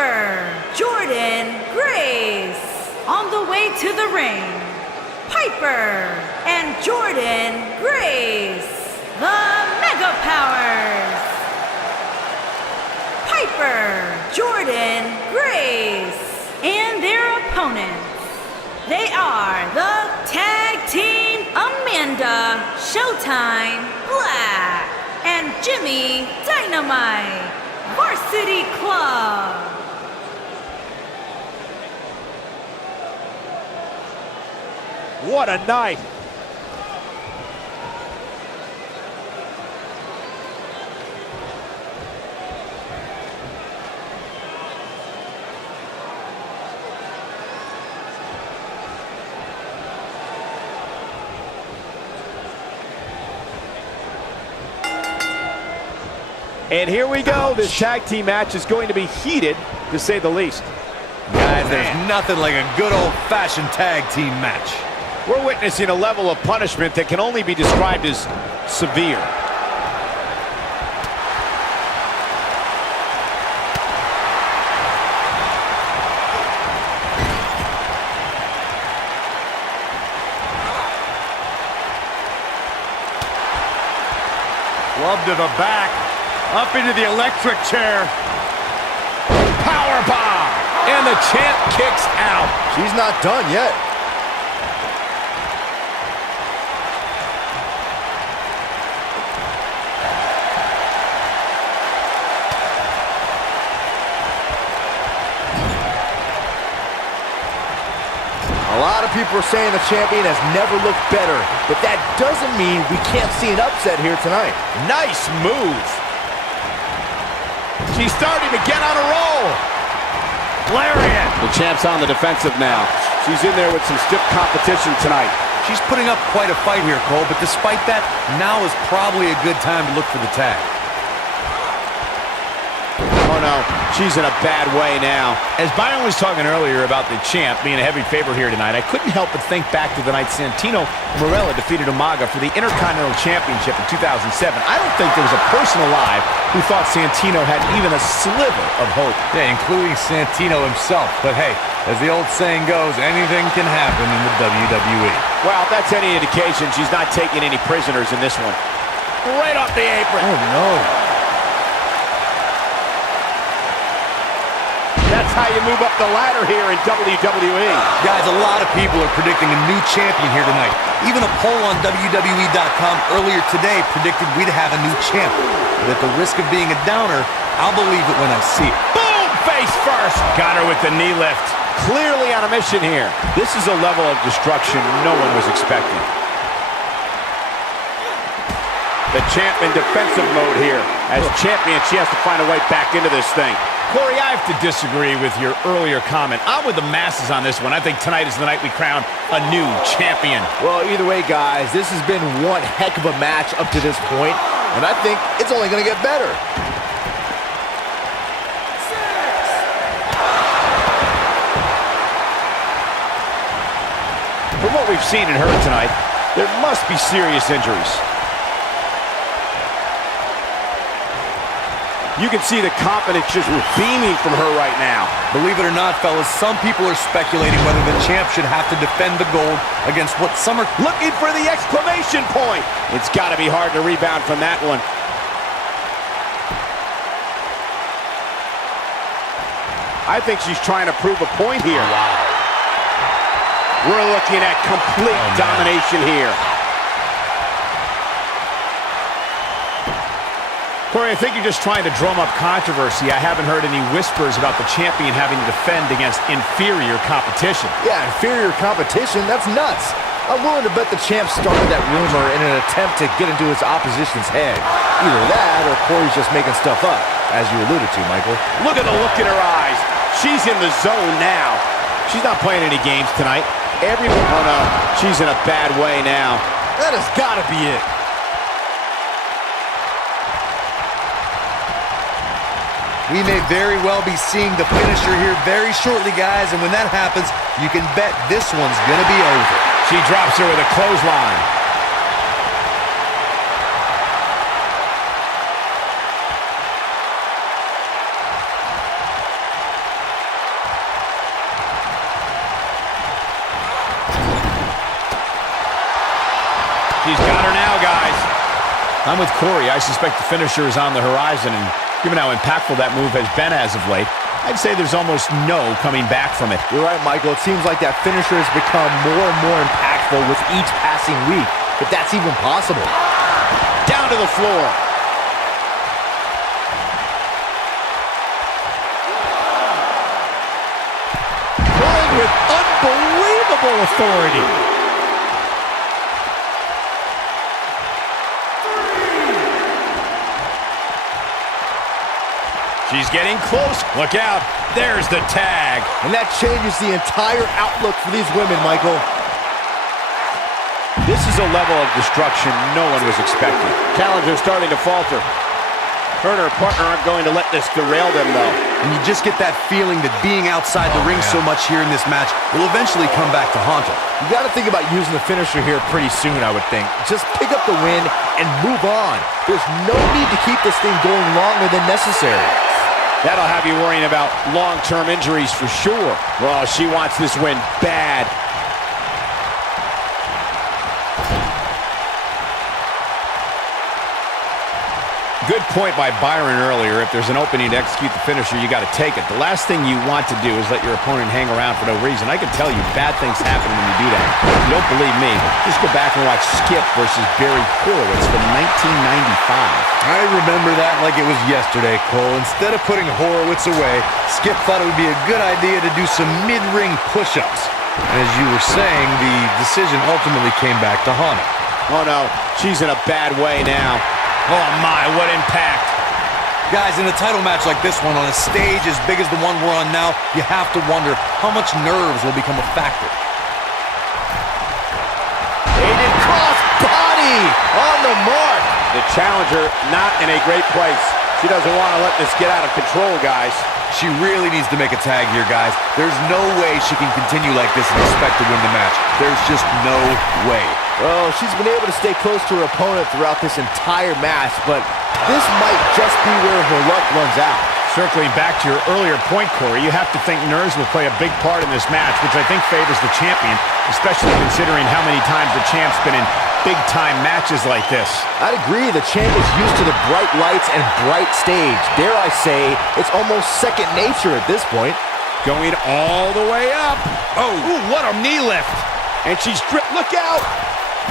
Piper, Jordynne Grace. On the way to the ring, Piper and Jordynne Grace, the Mega Powers. Piper, Jordynne Grace, and their opponents. They are the Tag Team Amanda Showtime Black and Jimmy Dynamite Varsity Club. What a night. And here we go. This tag team match is going to be heated, to say the least. Guys, there's nothing like a good old-fashioned tag team match. We're witnessing a level of punishment that can only be described as severe. Glove to the back. Up into the electric chair. Powerbomb! And the champ kicks out. She's not done yet. A lot of people are saying the champion has never looked better, but that doesn't mean we can't see an upset here tonight. Nice move. She's starting to get on a roll. Lariat. The champ's on the defensive now. She's in there with some stiff competition tonight. She's putting up quite a fight here, Cole, but despite that, now is probably a good time to look for the tag. Oh no, she's in a bad way now. As Byron was talking earlier about the champ being a heavy favorite here tonight, I couldn't help but think back to the night Santino Marella defeated Umaga for the Intercontinental Championship in 2007. I don't think there was a person alive who thought Santino had even a sliver of hope. Yeah, including Santino himself. But hey, as the old saying goes, anything can happen in the WWE. Well, if that's any indication, she's not taking any prisoners in this one. Right off the apron. Oh, no. That's how you move up the ladder here in WWE. Guys, a lot of people are predicting a new champion here tonight. Even a poll on WWE.com earlier today predicted we'd have a new champ. But at the risk of being a downer, I'll believe it when I see it. Boom! Face first. Got her with the knee lift. Clearly on a mission here. This is a level of destruction no one was expecting. The champ in defensive mode here. As champion, she has to find a way back into this thing. Corey, I have to disagree with your earlier comment. I'm with the masses on this one. I think tonight is the night we crown a new champion. Well, either way, guys, this has been one heck of a match up to this point, and I think it's only going to get better. From what we've seen in her tonight, there must be serious injuries. You can see the confidence just beaming from her right now. Believe it or not, fellas, some people are speculating whether the champ should have to defend the gold against what some are looking for the exclamation point. It's got to be hard to rebound from that one. I think she's trying to prove a point here. Wow. We're looking at complete domination here. Corey, I think you're just trying to drum up controversy. I haven't heard any whispers about the champion having to defend against inferior competition. Yeah, inferior competition? That's nuts. I'm willing to bet the champ started that rumor in an attempt to get into his opposition's head. Either that or Corey's just making stuff up, as you alluded to, Michael. Look at the look in her eyes. She's in the zone now. She's not playing any games tonight. Everyone, oh no, she's in a bad way now. That has got to be it. We may very well be seeing the finisher here very shortly, guys, and when that happens, you can bet this one's going to be over. She drops her with a clothesline. She's got her now, guys. I'm with Corey. I suspect the finisher is on the horizon, and given how impactful that move has been as of late, I'd say there's almost no coming back from it. You're right, Michael. It seems like that finisher has become more and more impactful with each passing week, if that's even possible. Down to the floor. Pulling with unbelievable authority. She's getting close. Look out. There's the tag. And that changes the entire outlook for these women, Michael. This is a level of destruction no one was expecting. Challenger starting to falter. Her and her partner aren't going to let this derail them, though. And you just get that feeling that being outside the ring so much here in this match will eventually come back to haunt her. You got to think about using the finisher here pretty soon, I would think. Just pick up the win and move on. There's no need to keep this thing going longer than necessary. That'll have you worrying about long-term injuries for sure. Well, she wants this win bad. Good point by Byron earlier. If there's an opening to execute the finisher, you got to take it. The last thing you want to do is let your opponent hang around for no reason. I can tell you bad things happen when you do that. If you don't believe me, just go back and watch Skip versus Barry Horowitz from 1995. I remember that like it was yesterday, Cole. Instead of putting Horowitz away, Skip thought it would be a good idea to do some mid-ring push-ups. And as you were saying, the decision ultimately came back to haunt him. Oh, no. She's in a bad way now. Oh, my, what impact. Guys, in a title match like this one, on a stage as big as the one we're on now, you have to wonder how much nerves will become a factor. Aided cross body on the mark. The challenger not in a great place. She doesn't want to let this get out of control, guys. She really needs to make a tag here, guys. There's no way she can continue like this and expect to win the match. There's just no way. Well, she's been able to stay close to her opponent throughout this entire match, but this might just be where her luck runs out. Circling back to your earlier point, Corey, you have to think nerves will play a big part in this match, which I think favors the champion, especially considering how many times the champ's been in big-time matches like this. I'd agree. The champ is used to the bright lights and bright stage. Dare I say, it's almost second nature at this point. Going all the way up. Oh, ooh, what a knee lift. And she's stripped. Look out.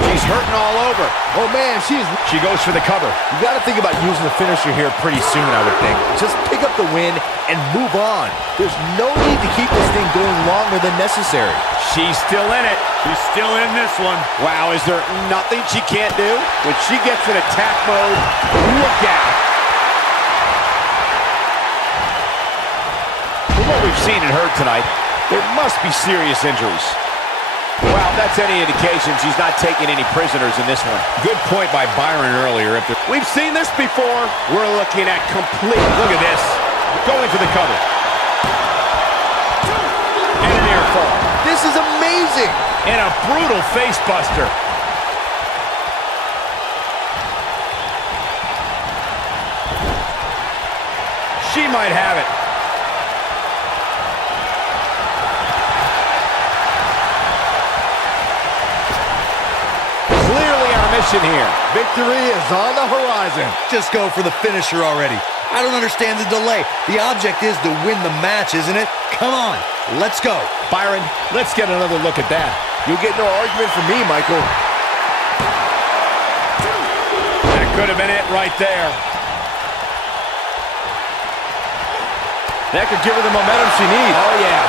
She's hurting all over. Oh, man, She goes for the cover. You got to think about using the finisher here pretty soon, I would think. Just pick up the win and move on. There's no need to keep this thing going longer than necessary. She's still in it. She's still in this one. Wow, is there nothing she can't do? When she gets in attack mode, look out. From what we've seen and heard tonight, there must be serious injuries. Wow, if that's any indication, she's not taking any prisoners in this one. Good point by Byron earlier. We've seen this before. We're looking at complete. Look at this. Going for the cover. And a near fall. This is amazing. And a brutal face buster. She might have it. Clearly on a mission here. Victory is on the horizon. Just go for the finisher already. I don't understand the delay. The object is to win the match, isn't it? Come on, let's go. Byron, let's get another look at that. You'll get no argument from me, Michael. That could have been it right there. That could give her the momentum she needs. Oh, yeah.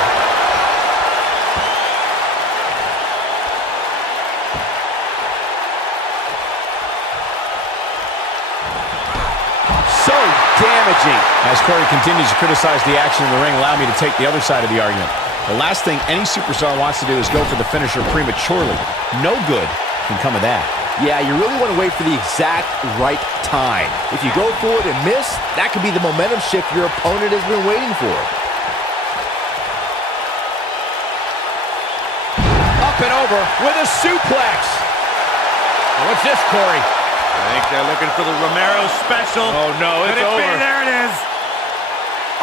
So damaging. As Corey continues to criticize the action in the ring, allow me to take the other side of the argument. The last thing any superstar wants to do is go for the finisher prematurely. No good can come of that. Yeah, you really want to wait for the exact right time. If you go for it and miss, that could be the momentum shift your opponent has been waiting for. Up and over with a suplex. What's this, Corey? I think they're looking for the Romero special. Oh, no, it's over. There it is.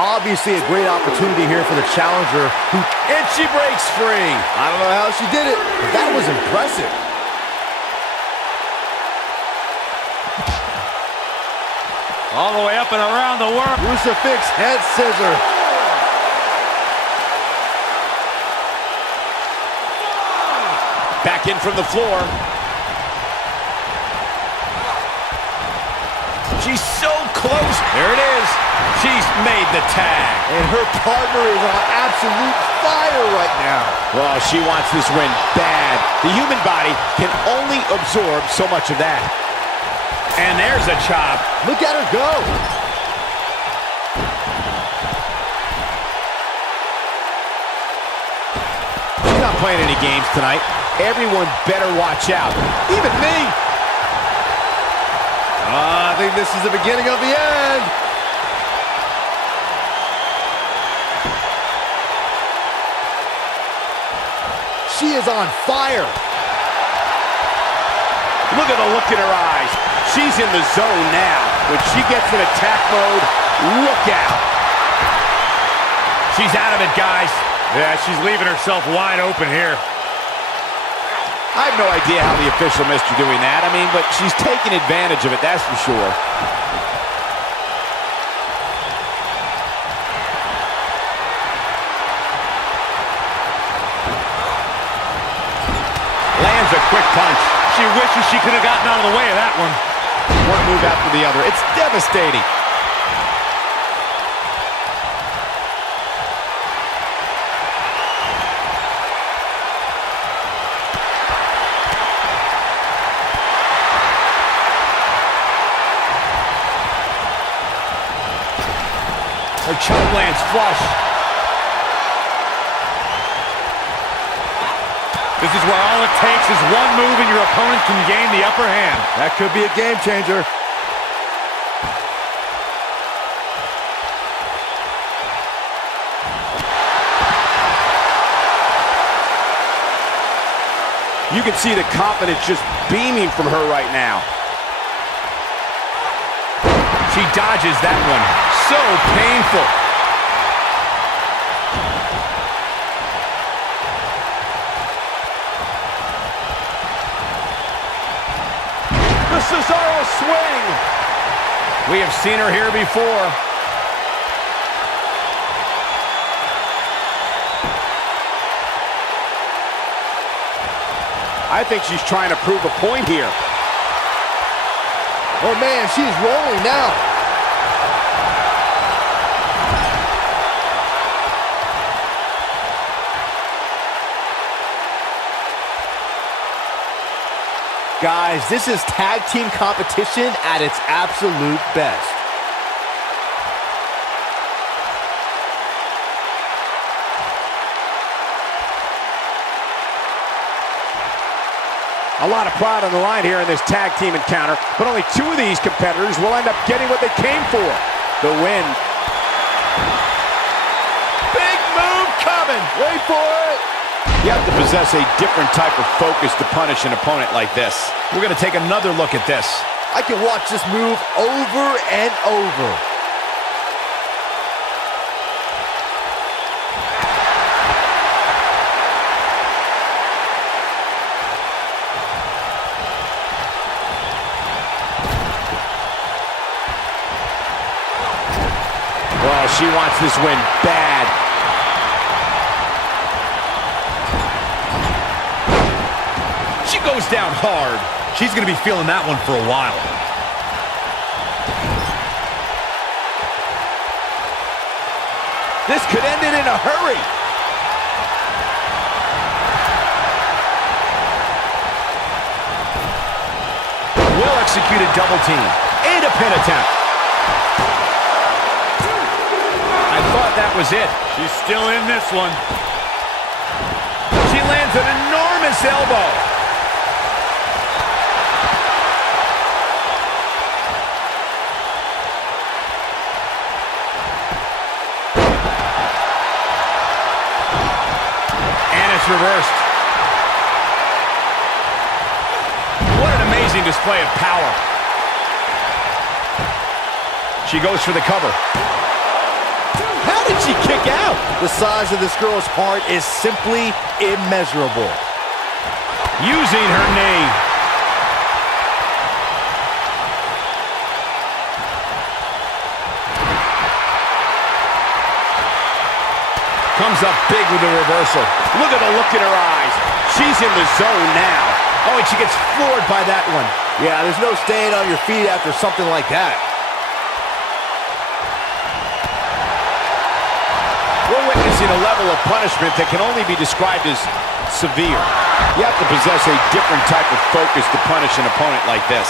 Obviously a great opportunity here for the challenger. And she breaks free. I don't know how she did it, but that was impressive. All the way up and around the world. Crucifix head scissor. Back in from the floor. She's so close. There it is. She's made the tag. And her partner is on absolute fire right now. Well, she wants this win bad. The human body can only absorb so much of that. And there's a chop. Look at her go. She's not playing any games tonight. Everyone better watch out. Even me. I think this is the beginning of the end. She is on fire. Look at the look in her eyes. She's in the zone now. When she gets in attack mode, look out. She's out of it, guys. Yeah, she's leaving herself wide open here. I have no idea how the official missed her doing that. I mean, but she's taking advantage of it, that's for sure. Lands a quick punch. She wishes she could have gotten out of the way of that one. One move after the other. It's devastating. Her chop lands flush. This is where all it takes is one move and your opponent can gain the upper hand. That could be a game changer. You can see the confidence just beaming from her right now. She dodges that one. So painful. The Cesaro swing. We have seen her here before. I think she's trying to prove a point here. Oh man, she's rolling now. Guys, this is tag team competition at its absolute best. A lot of pride on the line here in this tag team encounter, but only two of these competitors will end up getting what they came for, the win. Big move coming. Wait for it. You have to possess a different type of focus to punish an opponent like this. We're going to take another look at this. I can watch this move over and over. Well, she wants this win bad. She goes down hard. She's going to be feeling that one for a while. This could end it in a hurry. Well-executed double team. And a pin attempt. I thought that was it. She's still in this one. She lands an enormous elbow. Reversed. What an amazing display of power. She goes for the cover. How did she kick out? The size of this girl's heart is simply immeasurable. Using her knee. comes up big with the reversal. Look at the look in her eyes. She's in the zone now. Oh, and she gets floored by that one. Yeah, there's no staying on your feet after something like that. We're witnessing a level of punishment that can only be described as severe. You have to possess a different type of focus to punish an opponent like this.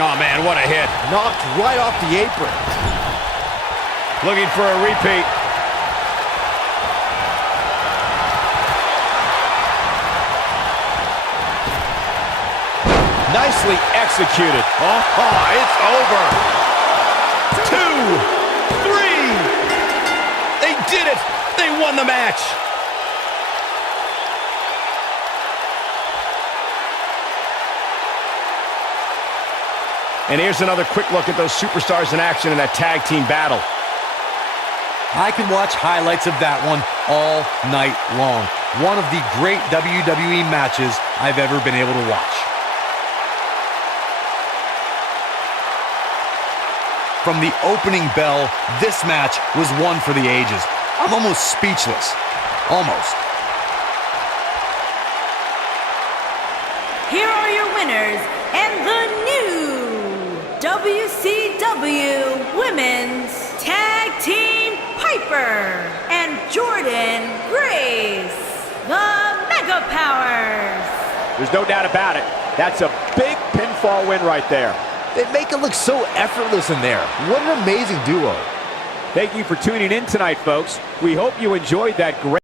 Oh, man, what a hit. Knocked right off the apron. Looking for a repeat. Nicely executed. Oh, it's over. 2, 3. They did it. They won the match. And here's another quick look at those superstars in action in that tag team battle. I can watch highlights of that one all night long. One of the great WWE matches I've ever been able to watch. From the opening bell, this match was one for the ages. I'm almost speechless. Almost. Here are your winners and the new WCW Women's Tag Team Piper and Jordynne Grace, the Mega Powers. There's no doubt about it. That's a big pinfall win right there. They make it look so effortless in there. What an amazing duo. Thank you for tuning in tonight, folks. We hope you enjoyed that great